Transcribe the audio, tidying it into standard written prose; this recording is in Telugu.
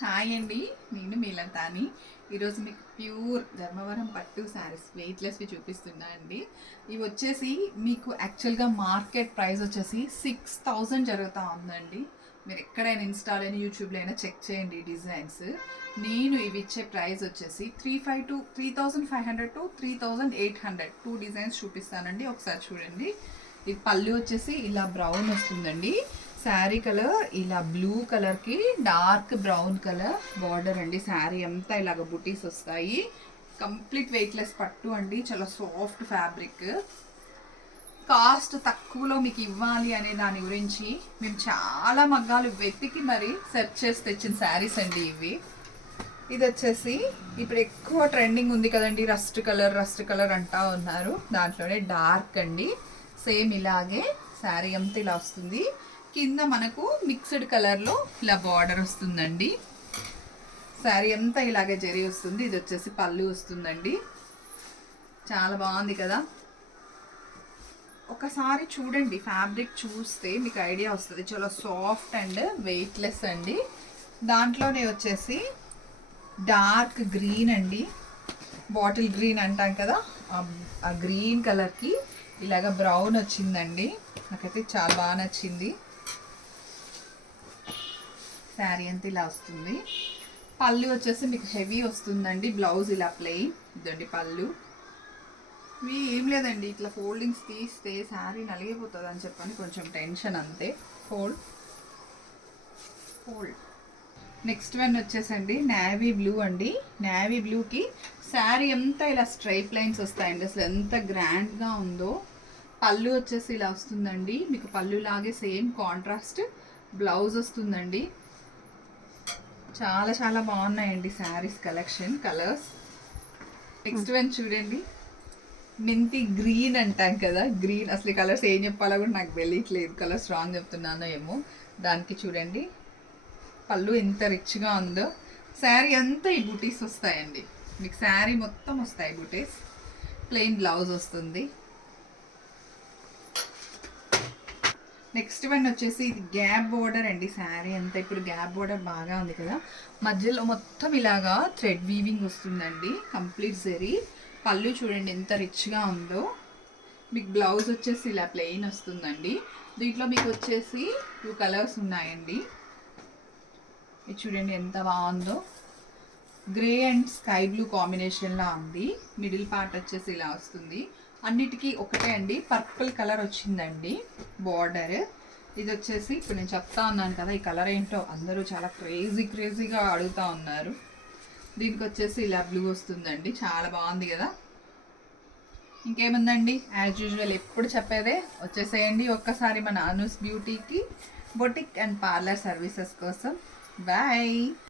హాయ్ అండి, నేను మీలంతాని. ఈరోజు మీకు ప్యూర్ ధర్మవరం పట్టు శారీస్ వెయిట్లెస్వి చూపిస్తున్నా అండి. ఇవి వచ్చేసి మీకు యాక్చువల్గా మార్కెట్ ప్రైస్ వచ్చేసి 6,000 జరుగుతూ ఉందండి. మీరు ఎక్కడైనా ఇన్స్టాలో అయినా యూట్యూబ్లో అయినా చెక్ చేయండి డిజైన్స్. నేను ఇవి ఇచ్చే ప్రైస్ వచ్చేసి 3,500 టు 3,800 టూ డిజైన్స్ చూపిస్తానండి. ఒకసారి చూడండి. ఇది పళ్ళు వచ్చేసి ఇలా బ్రౌన్ వస్తుందండి. శారీ కలర్ ఇలా బ్లూ కలర్కి డార్క్ బ్రౌన్ కలర్ బార్డర్ అండి. శారీ అంతా ఇలాగ బుటీస్ వస్తాయి. కంప్లీట్ వెయిట్లెస్ పట్టు అండి, చాలా సాఫ్ట్ ఫ్యాబ్రిక్. కాస్ట్ తక్కువలో మీకు ఇవ్వాలి అనే దాని గురించి మేము చాలా మగ్గాలు వెతికి మరి సెర్చ్ చేసి తెచ్చిన శారీస్ అండి ఇవి. ఇది వచ్చేసి ఇప్పుడు ఎక్కువ ట్రెండింగ్ ఉంది కదండి, రస్ట్ కలర్ అంటా ఉన్నారు. దాంట్లోనే డార్క్ అండి. సేమ్ ఇలాగే శారీ అంతా ఇలా వస్తుంది. కింద మనకు మిక్స్డ్ కలర్లో ఇలా బార్డర్ వస్తుందండి. శారీ అంతా ఇలాగే జరి వస్తుంది. ఇది వచ్చేసి పళ్ళు వస్తుందండి. చాలా బాగుంది కదా. ఒకసారి చూడండి, ఫ్యాబ్రిక్ చూస్తే మీకు ఐడియా వస్తుంది. చాలా సాఫ్ట్ అండ్ వెయిట్లెస్ అండి. దాంట్లోనే వచ్చేసి డార్క్ గ్రీన్ అండి, బాటిల్ గ్రీన్ అంటాం కదా, ఆ గ్రీన్ కలర్కి ఇలాగ బ్రౌన్ వచ్చిందండి. నాకైతే చాలా బాగా నచ్చింది. శారీ అంతా ఇలా వస్తుంది. పళ్ళు వచ్చేసి మీకు హెవీ వస్తుందండి. బ్లౌజ్ ఇలా ప్లెయిన్. ఇదండి పళ్ళు. ఇవి ఏం లేదండి, ఇట్లా ఫోల్డింగ్స్ తీస్తే శారీ నలిగిపోతుంది అని చెప్పని కొంచెం టెన్షన్ అంతే. ఫోల్డ్. నెక్స్ట్ వన్ వచ్చేసండి నేవీ బ్లూ అండి. నేవీ బ్లూకి శారీ అంతా ఇలా స్ట్రైట్ లైన్స్ వస్తాయండి. అసలు ఎంత గ్రాండ్గా ఉందో. పళ్ళు వచ్చేసి ఇలా వస్తుందండి. మీకు పళ్ళు లాగే సేమ్ కాంట్రాస్ట్ బ్లౌజ్ వస్తుందండి. చాలా చాలా బాగున్నాయండి saris collection, colours. Next one చూడండి, మెంతి గ్రీన్ అంటాం కదా, గ్రీన్. అసలు కలర్స్ ఏం చెప్పాలో కూడా నాకు తెలియట్లేదు, కలర్స్ రాంగ్ చెప్తున్నానో ఏమో. దానికి చూడండి పళ్ళు ఎంత రిచ్గా ఉందో. శారీ అంతా ఈ బుటీస్ వస్తాయండి. మీకు శారీ మొత్తం వస్తాయి బుటీస్. ప్లెయిన్ బ్లౌజ్ వస్తుంది. నెక్స్ట్ వన్ వచ్చేసి ఇది గ్యాప్ బోర్డర్ అండి. శారీ అంతా ఇప్పుడు గ్యాప్ బోర్డర్ బాగా ఉంది కదా, మధ్యలో మొత్తం ఇలాగా థ్రెడ్ వీవింగ్ వస్తుందండి. కంప్లీట్ జరీ. పళ్ళు చూడండి ఎంత రిచ్గా ఉందో. మీకు బ్లౌజ్ వచ్చేసి ఇలా ప్లెయిన్ వస్తుందండి. దీంట్లో మీకు వచ్చేసి 2 కలర్స్ ఉన్నాయండి. ఇది చూడండి ఎంత బాగుందో. గ్రే అండ్ స్కై బ్లూ కాంబినేషన్లా ఉంది. మిడిల్ పార్ట్ వచ్చేసి ఇలా వస్తుంది. అన్నిటికీ ఒకటే అండి, పర్పుల్ కలర్ వచ్చిందండి బార్డర్. ఇది వచ్చేసి ఇప్పుడు నేను చెప్తా ఉన్నాను కదా, ఈ కలర్ ఏంటో అందరూ చాలా క్రేజీగా అడుగుతూ ఉన్నారు. దీనికి వచ్చేసి ఇలా బ్లూ వస్తుందండి. చాలా బాగుంది కదా. ఇంకేముందండి, యాజ్ యూజువల్ ఎప్పుడు చెప్పేదే, వచ్చేసేయండి ఒక్కసారి మన అనూస్ బ్యూటీకి, బొటిక్ అండ్ పార్లర్ సర్వీసెస్ కోసం. బాయ్.